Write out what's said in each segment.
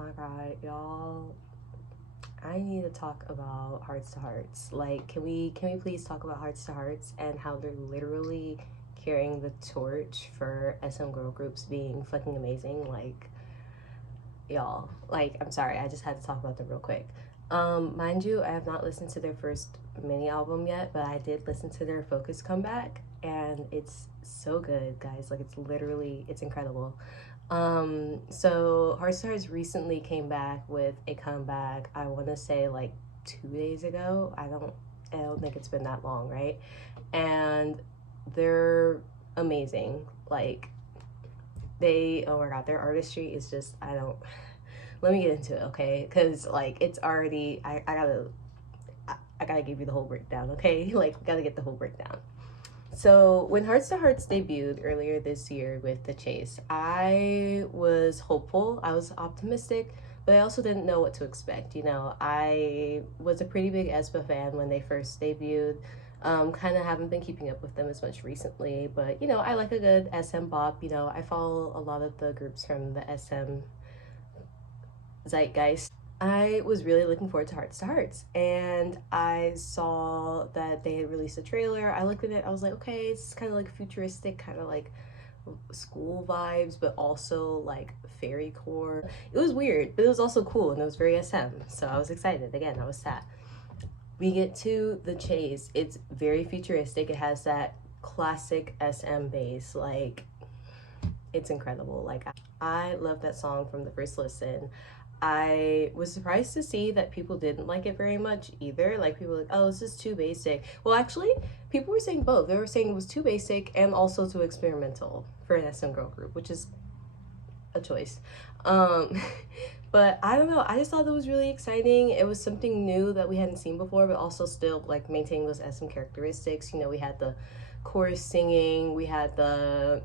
my god, y'all, I need to talk about Hearts to Hearts. Like, can we please talk about Hearts to Hearts and how they're literally carrying the torch for SM girl groups being fucking amazing? Like, y'all, like, I'm sorry, I just had to talk about them real quick. Mind you, I have not listened to their first mini album yet, but I did listen to their Focus comeback, and it's so good, guys. Like, it's incredible. So Hearts to Hearts recently came back with a comeback. I want to say like 2 days ago. I don't think it's been that long, right? And they're amazing. Like, oh my god, their artistry is just, let me get into it, okay? Because like it's already, I gotta give you the whole breakdown, okay? Like, gotta get the whole breakdown. So when Hearts to Hearts debuted earlier this year with The Chase, I was hopeful, I was optimistic, but I also didn't know what to expect. You know, I was a pretty big aespa fan when they first debuted. Kind of haven't been keeping up with them as much recently, but you know, I like a good SM bop. You know, I follow a lot of the groups from the SM zeitgeist. I was really looking forward to Hearts, and I saw that they had released a trailer. I looked at it, I was like, okay, it's kind of like futuristic, kind of like school vibes, but also like fairy core. It was weird, but it was also cool, and it was very SM, so I was excited. Again, I was sad. We get to The Chase. It's very futuristic. It has that classic SM bass. Like, it's incredible. Like, I love that song from the first listen. I was surprised to see that people didn't like it very much either. Like, people were like, oh, this is too basic. Well, actually, people were saying both. They were saying it was too basic and also too experimental for an SM girl group, which is a choice. But I don't know, I just thought that was really exciting. It was something new that we hadn't seen before, but also still like maintaining those SM characteristics. You know, we had the chorus singing, we had the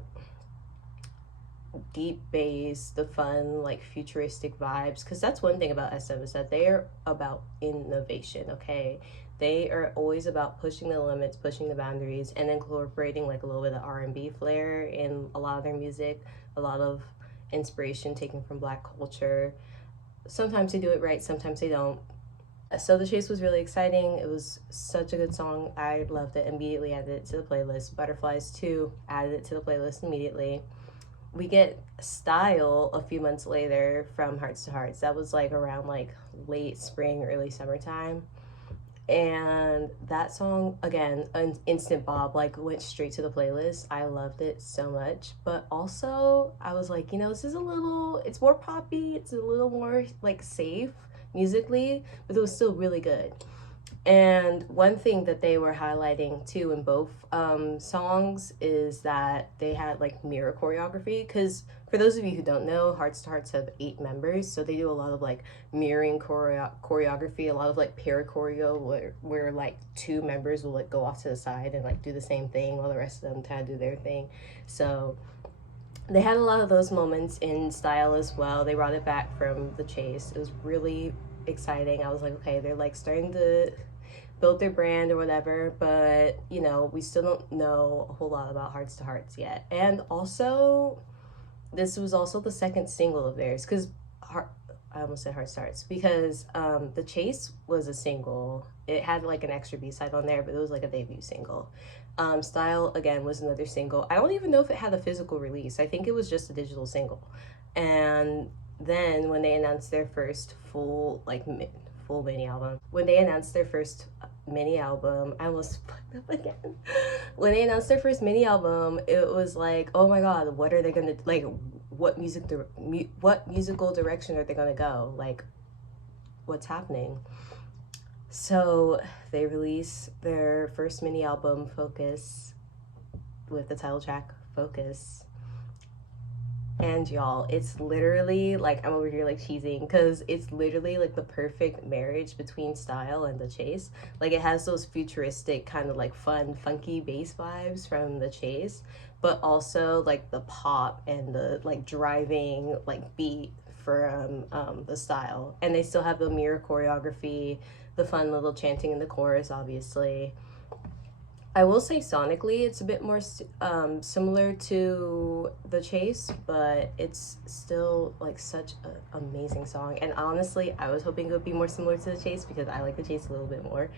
deep bass, the fun like futuristic vibes, because that's one thing about SM is that they are about innovation. Okay, they are always about pushing the limits, pushing the boundaries, and incorporating like a little bit of R&B flair in a lot of their music, a lot of inspiration taken from Black culture. Sometimes they do it right, sometimes they don't. So The Chase was really exciting. It was such a good song. I loved it. Immediately added it to the playlist. Butterflies 2, added it to the playlist immediately. We get Style a few months later from Hearts to Hearts. That was like around like late spring, early summertime. And that song, again, an instant bob, like went straight to the playlist. I loved it so much. But also, I was like, you know, this is it's more poppy, it's a little more like safe musically, but it was still really good. And one thing that they were highlighting too in both songs is that they had like mirror choreography. Because for those of you who don't know, Hearts to Hearts have 8 members, so they do a lot of like mirroring choreography, a lot of like para choreo where like 2 members will like go off to the side and like do the same thing while the rest of them kind of do their thing. So they had a lot of those moments in Style as well. They brought it back from The Chase. It was really exciting. I was like, okay, they're like starting to build their brand or whatever, but you know, we still don't know a whole lot about Hearts to Hearts yet. And also, this was also the second single of theirs, because I almost said Hearts to Hearts, because The Chase was a single. It had like an extra B-side on there, but it was like a debut single. Style, again, was another single. I don't even know if it had a physical release. I think it was just a digital single. And then when they announced their first full mini album, when they announced their first mini album, I almost fucked up again. When they announced their first mini album, it was like, oh my god, what are they gonna like? What musical direction are they gonna go? Like, what's happening? So they release their first mini album, Focus, with the title track Focus. And y'all, it's literally like, I'm over here like cheesing, because it's literally like the perfect marriage between Style and The Chase. Like, it has those futuristic kind of like fun funky bass vibes from The Chase, but also like the pop and the like driving like beat from the Style. And they still have the mirror choreography, the fun little chanting in the chorus, obviously. I will say sonically it's a bit more similar to the Chase, but it's still like such an amazing song. And honestly, I was hoping it would be more similar to the Chase because I like the Chase a little bit more,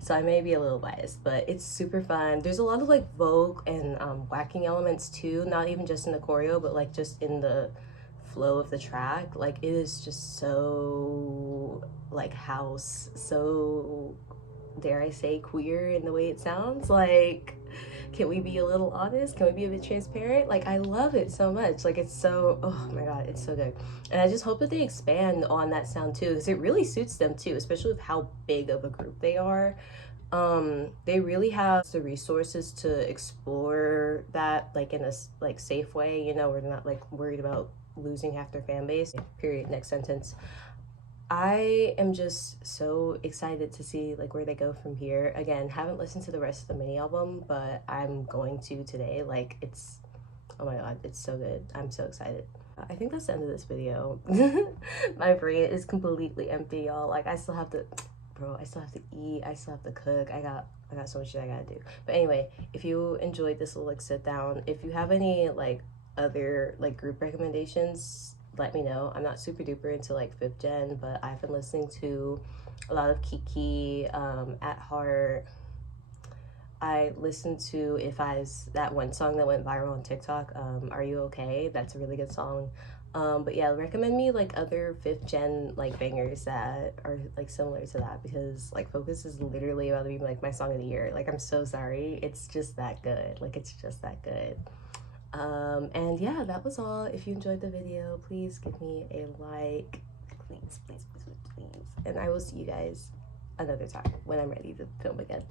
so I may be a little biased, but it's super fun. There's a lot of like Vogue and whacking elements too, not even just in the choreo, but like just in the flow of the track. Like it is just so like house, so dare I say queer in the way it sounds. Like, can we be a little honest? Can we be a bit transparent? Like, I love it so much. Like, it's so, oh my god, it's so good. And I just hope that they expand on that sound too, because it really suits them too, especially with how big of a group they are. They really have the resources to explore that like in a like safe way. You know, we're not like worried about losing half their fan base. Period. Next sentence. I am just so excited to see like where they go from here. Again, haven't listened to the rest of the mini album, but I'm going to today. Like it's, oh my god, it's so good. I'm so excited. I think that's the end of this video. My brain is completely empty, y'all. Like I still have to, bro, I still have to eat, I still have to cook. I got so much shit I gotta do. But anyway, if you enjoyed this little like sit down, if you have any like other like group recommendations, let me know. I'm not super duper into like 5th gen, but I've been listening to a lot of kiiikiii, at heart. I listened to If I's, that one song that went viral on TikTok, Are You Okay? That's a really good song. But yeah, recommend me like other 5th gen like bangers that are like similar to that, because like Focus is literally about to be like my song of the year. Like I'm so sorry, it's just that good. Like it's just that good. And yeah, that was all. If you enjoyed the video, please give me a like, please, please, please, please, please. And I will see you guys another time when I'm ready to film again.